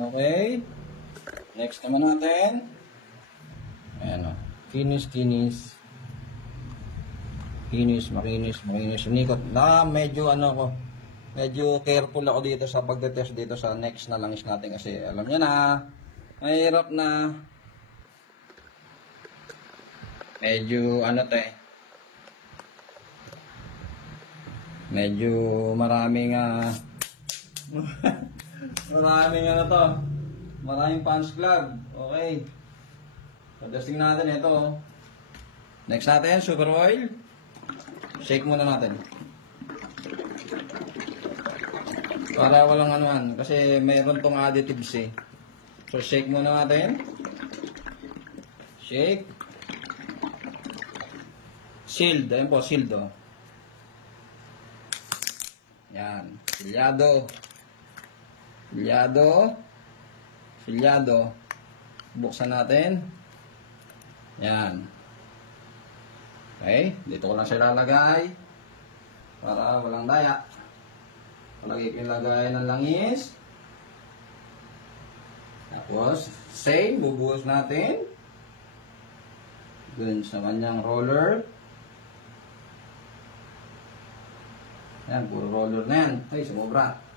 Okay. Next naman natin. Ayan o. Kinis. Makinis. Unikot. Medyo medyo careful ako dito sa pagtetest dito sa next na langis natin kasi alam nyo na, mahirap na. Medyo medyo maraming maraming punch plug. Okay. So, testing natin ito. Next natin, super oil. Shake muna natin. Para walang kasi mayroon tong additives eh. So, shake muna natin. Shake. Sealed. Ayan po, sealed oh. Yan. Silyado. Buksan natin. Yan. Okay. Dito ko lang siya lalagay. Para walang daya. Palagi kinalagay ng langis. Tapos, same. Bubuhos natin. Dun sa kanyang roller. Yan, puro roller na yan. Ay, sumobra.